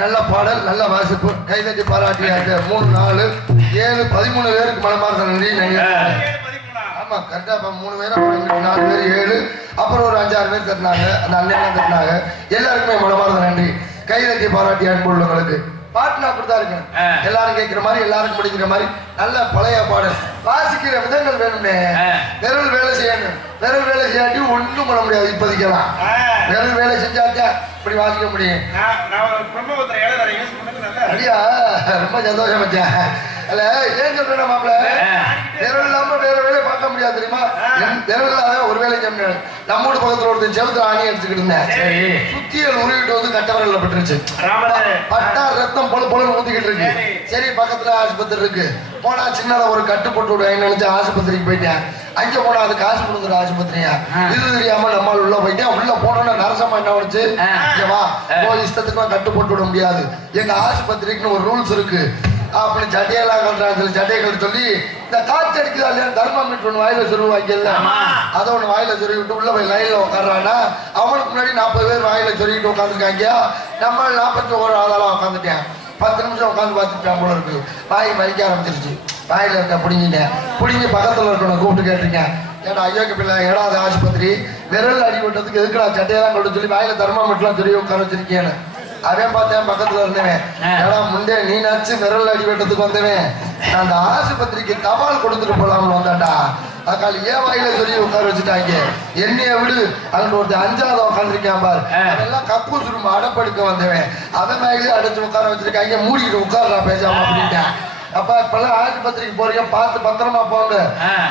நல்ல பாடல், நல்ல வாசிப்பு, கைதட்டி பாராட்டிய 3 4 7 13 பேருக்கு மனமார்ந்த நன்றி. ஆமா கரெக்டா 3 பேரும் 4 பேர் 7 அப்புறம் ஒரு 5 6 பேர் தட்டினாங்க. அந்த அண்ணன் தட்டினாங்க. எல்லாருக்குமே மனமார்ந்த நன்றி. கைதட்டி பாராட்டிய அன்புள்ளவங்களுக்கு பாட்டுல அப்படித்தான் இருக்கு. எல்லாரும் கேட்கிற மாதிரி எல்லாருக்கும் பிடிக்கிற மாதிரி நல்ல பழைய பாடல். வாசிக்கிற விதங்கள் வேணும்னே. விரல் வேலை செய்யணும். விரல் வேலை செய்யாட்டி ஒன்றும் பண்ண முடியாது. இப்போதைக்கலாம் விரல் வேலை செஞ்சாச்சா இப்படி வாசிக்க முடியும். அப்படியா? ரொம்ப சந்தோஷம் வச்சேன். அல்ல ஏன் சொல்றேன் மாப்பிள்ள, விரல் இல்லாம வேற வேலையை பார்க்க முடியாது தெரியுமா? விரல் இல்லாத ஒரு வேலை செய்ய. நம்ம வீட்டு பக்கத்துல ஒருத்தர் செவத்துல ஆணி எடுத்துக்கிட்டு இருந்தேன். சுத்தியல் உருவிட்டு வந்து கட்ட விரல்ல பட்டுருச்சு. பட்டா ரத்தம் பொழு பொழுது ஊத்திக்கிட்டு இருக்கு. சரி பக்கத்துல ஆஸ்பத்திரி இருக்கு. போனா சின்னதா ஒரு கட்டு போட்டு விடுவாங்க நினைச்சு ஆஸ்பத்திரிக்கு போயிட்டேன். அங்க போனா அது காசு கொடுக்குற ஆஸ்பத்திரியா இது தெரியாம நம்மளால உள்ள போயிட்டேன். உள்ள போனோம்னா நரசமா என்ன வந்துச்சு, வா போய் இஷ்டத்துக்கு கட்டு போட்டு விட முடியாது. எங்க ஆஸ்பத்திரிக்குன்னு ஒரு ரூல்ஸ் இருக்கு. அப்படி சட்டையெல்லாம் கட்டுறாங்க. சட்டைகள் சொல்லி இந்த காற்று அடிக்குதா இல்லையா தர்மாமீட்டர் ஒன்று வாயில சொருவாங்கல்ல, அதை ஒன்று வாயில சொருவி விட்டு உள்ள போய் லைன்ல உட்காடுறான்னா அவனுக்கு முன்னாடி 40 பேர் வாயில சொருகிட்டு உட்காந்துருக்காங்க. நம்ம 41 ஆளாலாம் உட்காந்துட்டேன். 10 நிமிஷம் உட்காந்து பார்த்துட்டான் போல இருக்கு. வாய் மறிக்க ஆரம்பிச்சிருச்சு. வாயில இருக்க பிடிங்கி பக்கத்துல இருக்கணும் கூப்பிட்டு கேட்டிருங்க. ஏன்னா ஐயோக்கு பிள்ளை ஏடா அது ஆஸ்பத்திரி விரல் அடிபட்டதுக்கு எதுக்குடா சட்டையெல்லாம் கொண்டு சொல்லி வாயில தர்மாமீட்டர்லாம் சொல்லி உட்கார வச்சிருக்கேன்னு அவன் பார்த்தேன். பக்கத்துல இருந்தவன் ஏடா முண்டே நீ நச்சு விரல் அடிபட்டதுக்கு வந்தவன் நான் அந்த ஆஸ்பத்திரிக்கு தபால் கொடுத்துட்டு போலாம்னு வந்தாண்டா. அக்கால் ஏன் வாயில சொல்லி உட்கார வச்சுட்டாங்க. என்னைய விடு அங்க ஒருத்தர் 5ஆவது உட்காந்துருக்கான் பாரு. அதெல்லாம் கப்பு சுரும்ப அடப்படுக்க வந்தவன் அவன் வாயிலே அடைச்சு உட்கார வச்சிருக்காங்க. மூடிக்கிட்டு உட்கார்றா பேசாம அப்படின்ட்டேன். அப்ப இப்பெல்லாம் ஆஸ்பத்திரிக்கு போறீங்க பார்த்து பத்திரமா போங்க.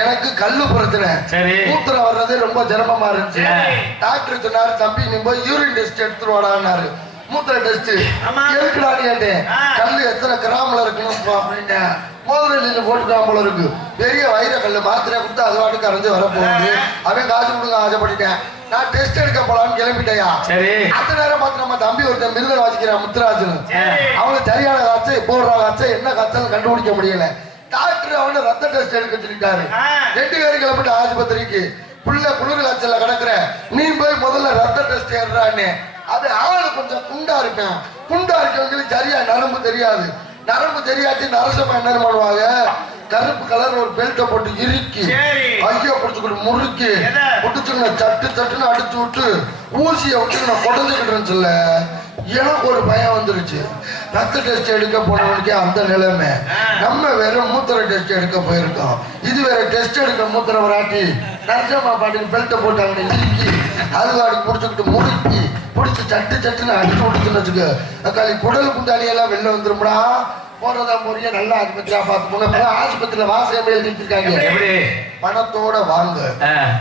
எனக்கு கல்லு பிரச்சனை, மூத்திரம் வர்றது ரொம்ப சிரமமா இருந்துச்சு. டாக்டர் சொன்னாரு தம்பி நீ போய் யூரின் டெஸ்ட் எடுத்துட்டு வாடான்னாரு. மூத்திர டெஸ்ட் எதுக்குடான்னு கேட்டேன். கல்லு எத்தனை கிராம்ல இருக்கணும் அப்படின்னேன். மோதிரம் போட்டுக்காம போல இருக்கு. பெரிய வைர கல்லு மாத்திரை கொடுத்து அது வாட்டுக்கு அரைஞ்சு வரப்போகுது. அவன் காசு கொடுங்க ஆசைப்பட்டுட்டேன். நான் டெஸ்ட் எடுக்க போலான்னு கிளம்பிட்டேயா. அந்த நேரம் பார்த்து நம்ம தம்பி ஒருத்தன் மிருதம் வாசிக்கிறான் முத்துராஜன். அவனுக்கு சரியான காய்ச்சல் போடுறா காய்ச்சல் என்ன காய்ச்சல் கண்டுபிடிக்க முடியல. டாக்டர் அவனு ரத்த டெஸ்ட் எடுக்க சொல்லிட்டாரு. 2 பேரும் கிளம்பிட்டு ஆஸ்பத்திரிக்கு. புள்ள குளிர் காய்ச்சல்ல கிடக்குற நீ போய் முதல்ல ரத்த டெஸ்ட் ஏறான்னு. அது ஆளு கொஞ்சம் குண்டா இருப்பேன். குண்டா இருக்கவங்களுக்கு சரியா நரம்பு தெரியாது. நரம்பு தெரியாட்டி நரசமா என்ன பண்ணுவாங்க, கருப்பு கலர் ஒரு பெல்ட்டை போட்டு இறுக்கி ஐயோ பிடிச்சுக்கிட்டு முறுக்கி பிடிச்சுக்கணும் சட்டு சட்டுன்னு அடிச்சு விட்டு ஊசியை விட்டு நான் குடஞ்சுக்கிட்டு இருந்துச்சுல்ல. எனக்கு ஒரு பயம் வந்துருச்சு. ரத்த டெஸ்ட் எடுக்க போனவனுக்கே அந்த நிலைமை. நம்ம வேற மூத்திர டெஸ்ட் எடுக்க போயிருக்கோம். இது வேற டெஸ்ட் எடுக்க மூத்திர வராட்டி நரசமா பாட்டுக்கு பெல்ட்டை போட்டு அவங்க இறுக்கி அது வாடிக்கு பிடிச்சுக்கிட்டு முறுக்கி பிடிச்சி சட்டு சட்டுன்னு அடிச்சு விட்டுச்சுன்னு வச்சுக்க. அக்காளி குடல் குண்டாளியெல்லாம் வெளில வந்துரும்டா. போறதா போறிய நல்ல ஆஸ்பத்திரியா பார்த்து போங்க. ஆஸ்பத்திரியில வாசகமே எழுதிட்டு இருக்காங்க. பணத்தோட வாங்க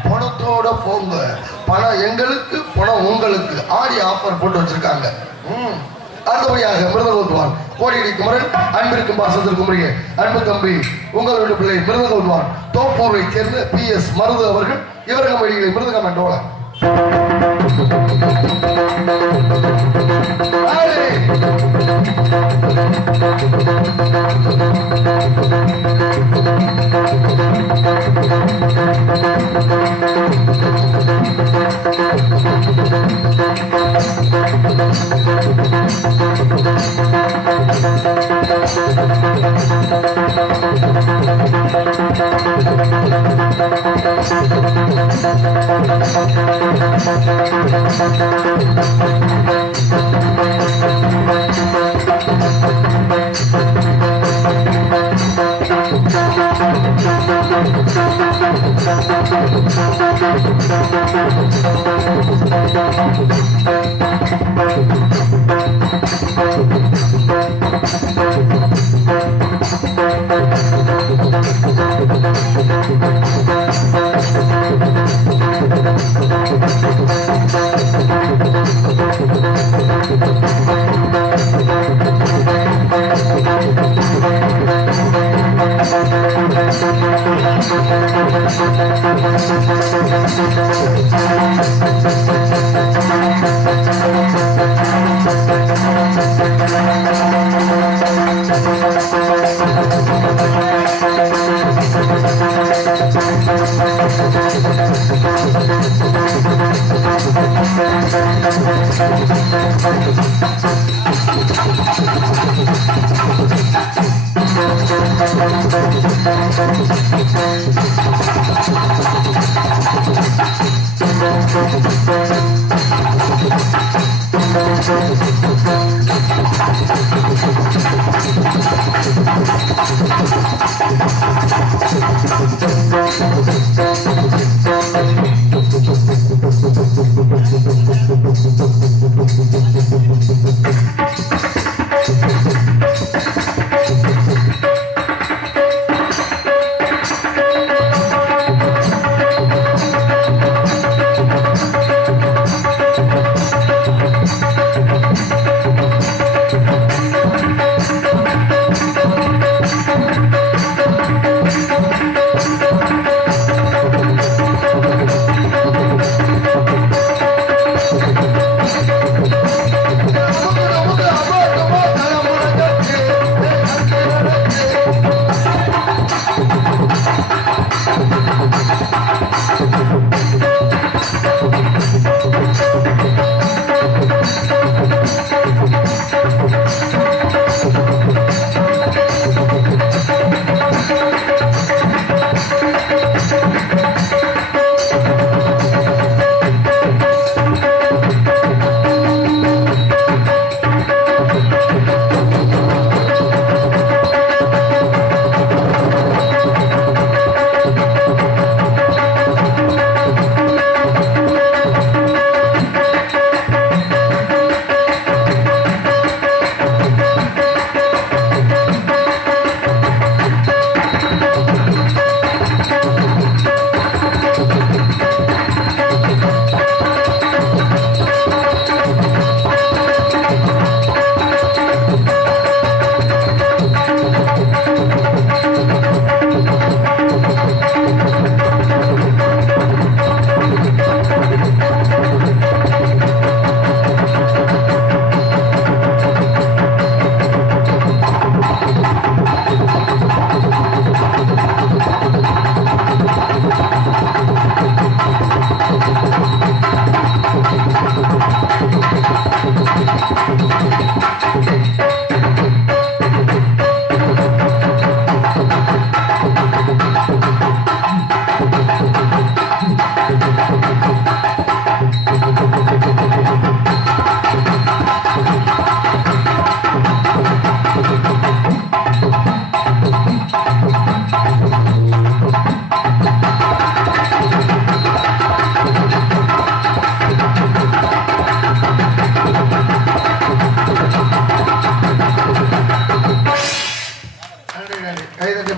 பணத்தோட போங்க. பணம் எங்களுக்கு பணம் உங்களுக்கு ஆடி ஆஃபர் போட்டு வச்சிருக்காங்க. அடுத்தபடியாக மிருதகோத்வான் கோடியடி குமரன் அன்பிற்கும் பாசத்திற்கும் உரிய அன்பு தம்பி உங்களுடைய பிள்ளை மிருதங்கல்வான் தோப்பூரை சேர்ந்த PS மருது அவர்கள் இவர்கள் வழிகளை மிருதகம் என்றோல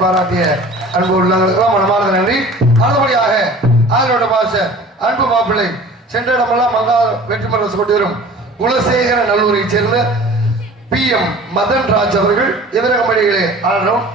பாராட்டிய அன்பு உள்ளவர்களுக்கு மனமார்ந்த நன்றி. அடுத்தபடியாக ஆளோட பாச அன்பு மாப்பிள்ளை சென்ற இடமெல்லாம் மங்கா வெற்றி பெற கொண்டு வரும் குலசேகர நல்லூரை சேர்ந்த PM மதன்ராஜ் அவர்கள் இவரகமணிகளே ஆடுறோம்.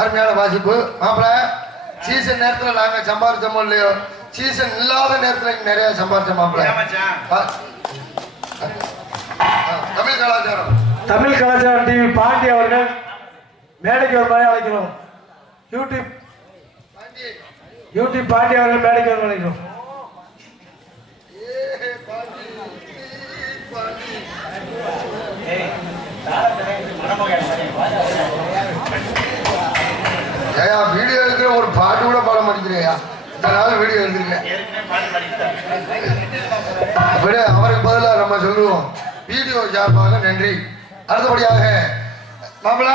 அருமையான வாசிப்பு மாப்பிள்ள. சீசன் நேரத்துல நாங்க சம்பாதிச்சோமோ இல்லையோ, சீசன் இல்லாத நேரத்துல நிறைய சம்பாதிச்ச மாப்பிள்ள. தமிழ் கலாச்சாரம் டிவி பாண்டி அவர்கள் மேடைக்கு ஒரு மாதிரி அழைக்கிறோம். யூடியூப் பாண்டி அவர்கள் மேடைக்கு ஒரு அழைக்கிறோம். வீடியோ எடுக்கிற ஒரு பாட்டு கூட பாட மாட்டேங்கிறியா? இதனால வீடியோ எடுக்கிறீங்க. அவருக்கு பதிலாக நம்ம சொல்லுவோம் வீடியோ சார்பாக நன்றி. அடுத்தபடியாக மாப்பிள்ள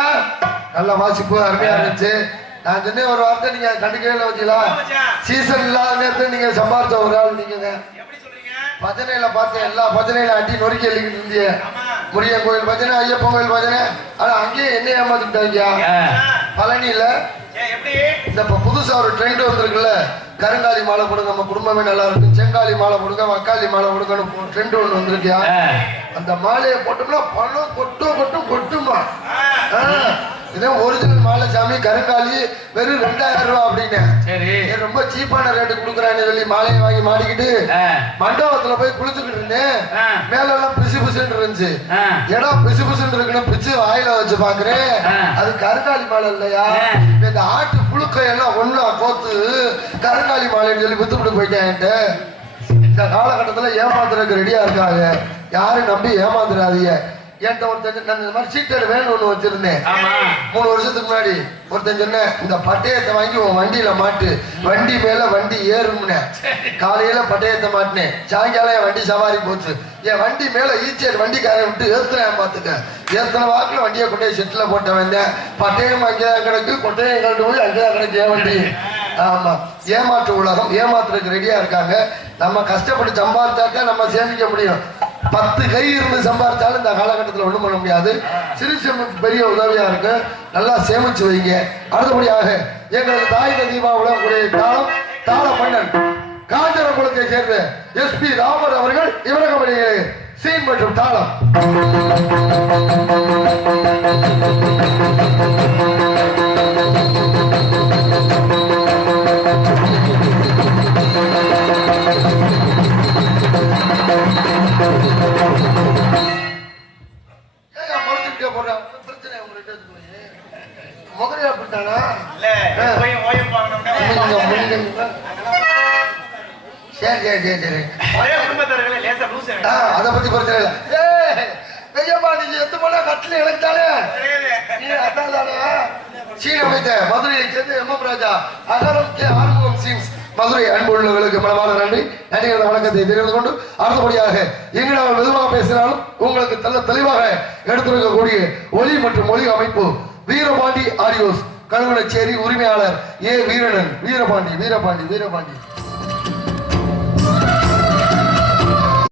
நல்ல வாசிப்பு அருமையா இருந்துச்சு. நான் சொன்ன ஒரு வார்த்தை நீங்க கண்டுக்கவே வச்சுங்களா? சீசன் இல்லாத நேரத்தில் நீங்க சம்பாதிச்ச ஒரு ஆள் நீங்க. பஜனையில பார்த்தேன், எல்லா பஜனையில அடி நொறுக்கி எழுதிட்டு இருந்தீங்க. முருகன் கோயில் பஜனை, ஐயப்பன் கோயில் பஜனை. ஆனா அங்கேயே என்ன ஏமாத்திட்டாங்க பழனியில. இந்த புதுசா ஒரு ட்ரெண்ட் வந்திருக்குல்ல, கருங்காலி மாலை போடுங்க நம்ம குடும்பமே நல்லா இருக்கும், செங்காலி மாலை போடுங்க, வக்காளி மாலை போடுங்கன்னு ட்ரெண்ட் ஒண்ணு வந்திருக்கியா? அந்த மாலையை போட்டோம்னா பணம் கொட்டுமா. இதான் ஒரிஜினல் மாலை சாமி. கருங்காலி வெறும் 2000 ரூபாய் அப்படின்னு ரொம்ப சீப்பான ரேட்டு கொடுக்குறான்னு சொல்லி மாலையை வாங்கி மாடிக்கிட்டு மண்டபத்துல போய் குளிச்சுக்கிட்டு இருந்தேன். மேல எல்லாம் பிசு பிசுன்னு இருந்துச்சு. இடம் பிசு பிசுன்னு இருக்குன்னு பிச்சு வாயில வச்சு பாக்குறேன், அது கருங்காலி மாலை இல்லையா? இந்த ஆட்டு புழுக்கை எல்லாம் ஒண்ணா கோத்து கருங்காலி மாலைன்னு சொல்லி வித்துக்கிட்டு போயிட்டேன். இந்த காலகட்டத்துல ஏமாத்துறதுக்கு ரெடியா இருக்காங்க. யாரும் நம்பி ஏமாந்துடாதீங்க. என்கிட்ட ஒருத்தன் நான் இந்த மாதிரி சீட்டர் வேணும் ஒண்ணு வச்சிருந்தேன் 3 வருஷத்துக்கு முன்னாடி. ஒருத்தன் சொன்னேன், இந்த பட்டயத்தை வாங்கி உன் வண்டியில மாட்டு, வண்டி மேல வண்டி ஏறும்னு. காலையில பட்டயத்தை மாட்டினேன், சாயங்காலம் என் வண்டி சவாரி போச்சு. என் வண்டி மேல ஈச்சர் வண்டிக்காரன் விட்டு ஏத்துறேன். பார்த்துட்டேன், ஏத்தனை வாக்குல வண்டியை கொண்டே செட்டில் போட்ட வந்தேன். பட்டயம் அங்கேதான் கிடக்கு, கொட்டையம் கண்டு போய் அங்கேதான் கிடக்கு என் வண்டி. ஆமா, ஏமாற்று உலகம். ஏமாத்துறதுக்கு ரெடியா இருக்காங்க. நம்ம கஷ்டப்பட்டு சம்பாதிச்சாக்கா நம்ம சேமிக்க முடியும். 10 கை இருந்து சம்பாதிச்சாலும் இந்த காலகட்டத்தில் ஒண்ணும் பண்ண முடியாது. சிறு சேமிப்பு பெரிய உதவியா இருக்கு. நல்லா சேமிச்சு வைங்க. அடுத்தபடியாக எங்களது தாய் தீபாவளி கூடிய தாளம் தாள மன்னன் காஞ்சனகுளத்தை சேர்ந்த SP ராமர் அவர்கள் இவரகமணியே சீன் மற்றும் தாளம். சரி ஒரே குடும்பத்தார்களே லேசா லூஸ் அதை பத்தி பிரச்சனை இல்லை. பெரியப்பா நீங்க எத்து போனா கட்டில இழைத்தாலே நீ அதானே சீன வைத்த மதுரையை சேர்ந்து எம் ராஜா அகரம் கே ஆறுமுகம் சிங்ஸ் மதுரை அன்புள்ளவர்களுக்கு மனமான நன்றி நடிகர் வணக்கத்தை தெரிந்து கொண்டு அடுத்தபடியாக எங்கு நாங்கள் மெதுவாக பேசினாலும் உங்களுக்கு நல்ல தெளிவாக எடுத்துரைக்கக்கூடிய ஒலி மற்றும் ஒலி அமைப்பு வீரபாண்டி ஆடியோஸ் கழுவனச்சேரி உரிமையாளர் ஏ வீரபாண்டி